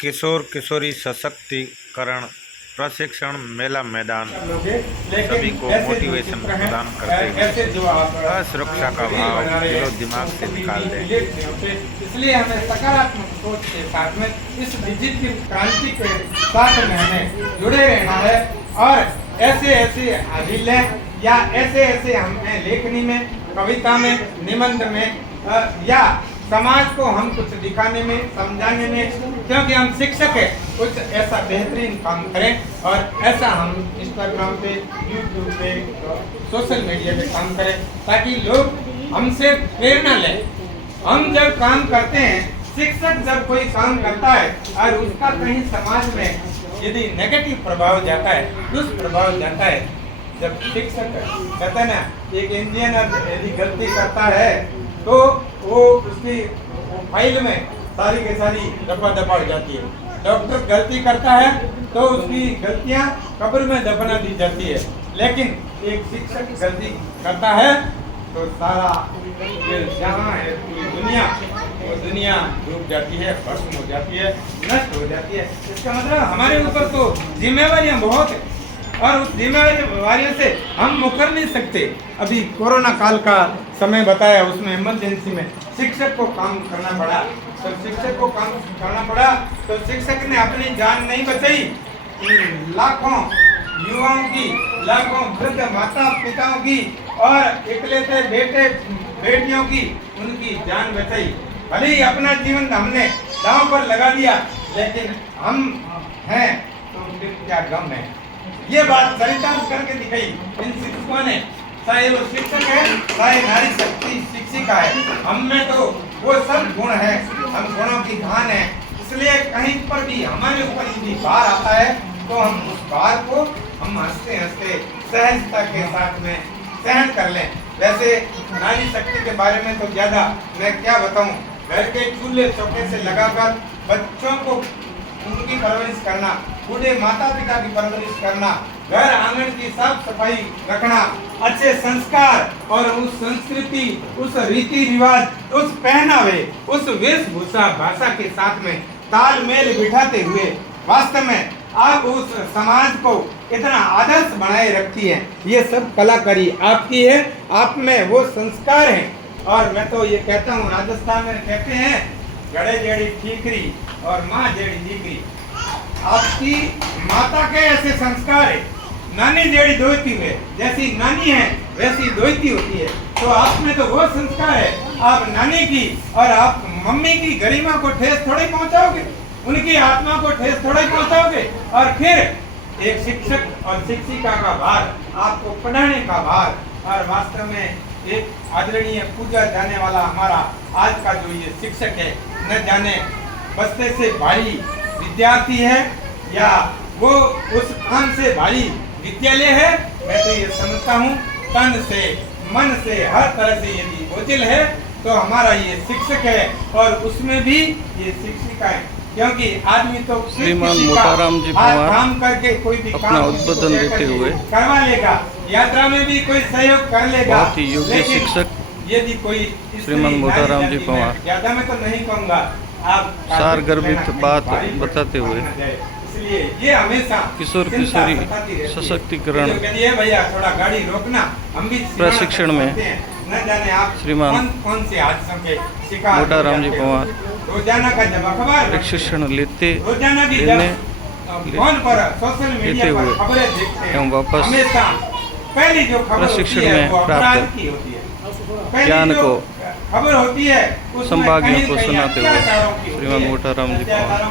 किशोर किशोरी सशक्तिकरण प्रशिक्षण मेला मैदान सभी को मोटिवेशन प्रदान करते हुए असुरक्षा का भाव दिलो दिमाग से निकाल दें। इसलिए हमें सकारात्मक सोच के साथ में इस डिजिटल क्रांति के साथ में हमें जुड़े रहना है और ऐसे ऐसे अभिलेख या ऐसे ऐसे हमें लेखनी में, कविता में, निबंध में या समाज को हम कुछ दिखाने में, समझाने में, क्योंकि हम शिक्षक हैं, कुछ ऐसा बेहतरीन काम करें और ऐसा हम इंस्टाग्राम पे, यूट्यूब पे, सोशल मीडिया पे काम करें ताकि लोग हमसे प्रेरणा लें। हम जब काम करते हैं, शिक्षक जब कोई काम करता है और उसका कहीं समाज में यदि नेगेटिव प्रभाव जाता है, दुष्प्रभाव जाता है, जब शिक्षक कहते हैं ना, एक इंजीनियर यदि गलती करता है तो वो उसकी फाइल में सारी की सारी दफा हो जाती है। डॉक्टर गलती करता है तो उसकी गलतियां कब्र में दफना दी जाती है। लेकिन एक शिक्षक गलती करता है तो सारा ये जहाँ है पूरी दुनिया, वो दुनिया डूब जाती है, भस्म हो जाती है, नष्ट हो जाती है। इसका मतलब हमारे ऊपर तो जिम्मेवारियां बहुत है और उस जिम्मेवारियों से हम मुकर नहीं सकते। अभी कोरोना काल का समय बताया, उसमें इमरजेंसी में शिक्षक को काम करना पड़ा, तो शिक्षक को काम करना पड़ा तो शिक्षक ने अपनी जान नहीं बचाई, लाखों युवाओं की, लाखों वृद्ध माता पिताओं की और इकलौते बेटे बेटियों की उनकी जान बचाई। भले ही अपना जीवन हमने दांव पर लगा दिया, लेकिन हम हैं तो फिर क्या गम है। ये बात चरितार्थ करके दिखाई इन शिक्षकों ने, चाहे वो शिक्षक है, चाहे नारी शक्ति शिक्षिका है, हम में तो वो सब गुण है, हम गुणों की धान है। इसलिए कहीं पर भी हमारे ऊपर यदि भार आता है तो हम उस भार को हम हंसते हंसते सहजता के साथ में सहन कर लें। वैसे नारी शक्ति के बारे में तो ज्यादा मैं क्या बताऊं, घर के चूल्हे चौके से लगाकर बच्चों को उनकी परवरिश करना, बूढ़े माता पिता की परवरिश करना, घर आंगन की साफ सफाई रखना, अच्छे संस्कार और उस संस्कृति, उस रीति रिवाज, उस पहनावे, उस वेशभूषा भाषा के साथ में तालमेल बिठाते हुए वास्तव में आप उस समाज को इतना आदर्श बनाए रखती है। ये सब कलाकारी आपकी है, आप में वो संस्कार हैं। और मैं तो ये कहता हूँ, राजस्थान में कहते हैं गड़े जेड़ी ठीकरी और माँ जेड़ी दीकरी। आपकी माता के ऐसे संस्कार है, नानी जेड़ी धोती है, जैसी नानी है वैसी धोती होती है, तो आप में तो वो संस्कार है। आप नानी की और आप मम्मी की गरिमा को ठेस थोड़े पहुंचाओगे, उनकी आत्मा को ठेस थोड़े पहुंचाओगे। और फिर एक शिक्षक और शिक्षिका का भार, आपको पढ़ाने का भार, और वास्तव में एक आदरणीय पूजा जाने वाला हमारा आज का जो ये शिक्षक है, न जाने बस्ते से भारी विद्यार्थी है या वो उस स्थान से भारी विद्यालय है। मैं तो ये समझता हूँ तन से मन से हर तरह से यदि बोझिल है तो हमारा ये शिक्षक है, और उसमें भी ये शिक्षिका है, क्योंकि आदमी तो श्रीमान मोटाराम जी पवार काम करके कोई भी अपना उद्बोधन देते हुए करवा लेगा, यात्रा में भी कोई सहयोग कर लेगा। बहुत ही योग्य शिक्षक यदि कोई श्रीमान मोटाराम जी पवार ज्यादा मैं तो नहीं कहूँगा, आप सारगर्भित बात बताते हुए इसलिए ये हमेशा किशोर किशोरी सशक्तिकरण भैया थोड़ा गाड़ी रोकना, हम भी प्रशिक्षण में न जाने आप श्रीमान कौन से हादसों के शिकार मोटाराम जी पवार रोजाना का जब अखबार प्रशिक्षण लेते रोजाना की फोन पर सोशल मीडिया पर खबरें देखते हैं, एवं वापस हमेशा पहली जो खबर प्रशिक्षण होती है में वो प्राप्त अपराध की होती है। ज्ञान को खबर होती है संभागियों को सुनाते हुए श्रीमान मोटाराम जी पवार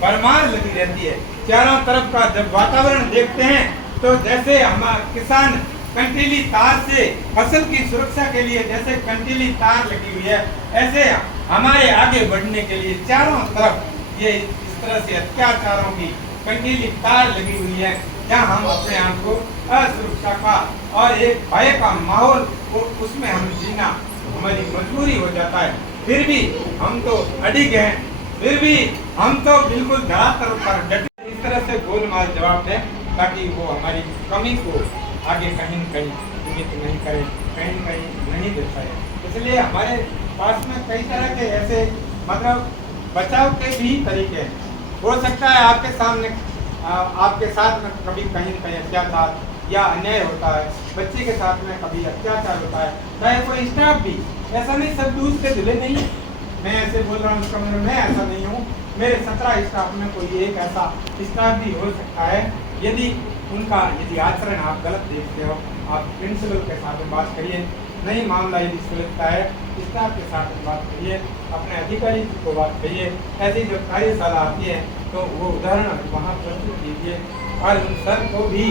भरमार लगी रहती है। चारों तरफ का जब वातावरण देखते हैं तो जैसे हमारे किसान कंटीली तार से फसल की सुरक्षा के लिए जैसे कंटीली तार लगी हुई है, ऐसे हमारे आगे बढ़ने के लिए चारों तरफ ये इस तरह से अत्याचारों की कंटीली तार लगी हुई है, जहाँ हम अपने आप को असुरक्षा का और एक भय का माहौल उसमें हम जीना हमारी मजबूरी हो जाता है। फिर भी हम तो अडिग हैं, फिर भी हम तो बिल्कुल धरातल पर डटे इस तरह से गोलमाल जवाब दें ताकि वो हमारी कमी को आगे कहीं न कहीं इंगित नहीं करे, कहीं न कहीं नहीं दर्शाए। इसलिए हमारे पास में कई तरह के ऐसे मतलब बचाव के भी तरीके हैं। हो सकता है आपके सामने आपके साथ में कभी कहीं न कहीं अत्याचार या अन्याय होता है, बच्चे के साथ में कभी अत्याचार होता है, चाहे कोई स्टाफ भी, ऐसा नहीं सब दूध से धुले नहीं है। मैं ऐसे बोल रहा हूँ उसका मतलब मैं ऐसा नहीं हूँ, मेरे 17 स्टाफ में कोई एक ऐसा स्टाफ भी हो सकता है। यदि आचरण आप गलत देखते हो, आप प्रिंसिपल के साथ में बात करिए, नहीं मामला यदि सुलझता है स्टाफ के साथ में बात करिए, अपने अधिकारी को बात करिए। ऐसी जब कार्यशाला आती है तो वो उदाहरण वहाँ प्रस्तुत कीजिए और उन सर को भी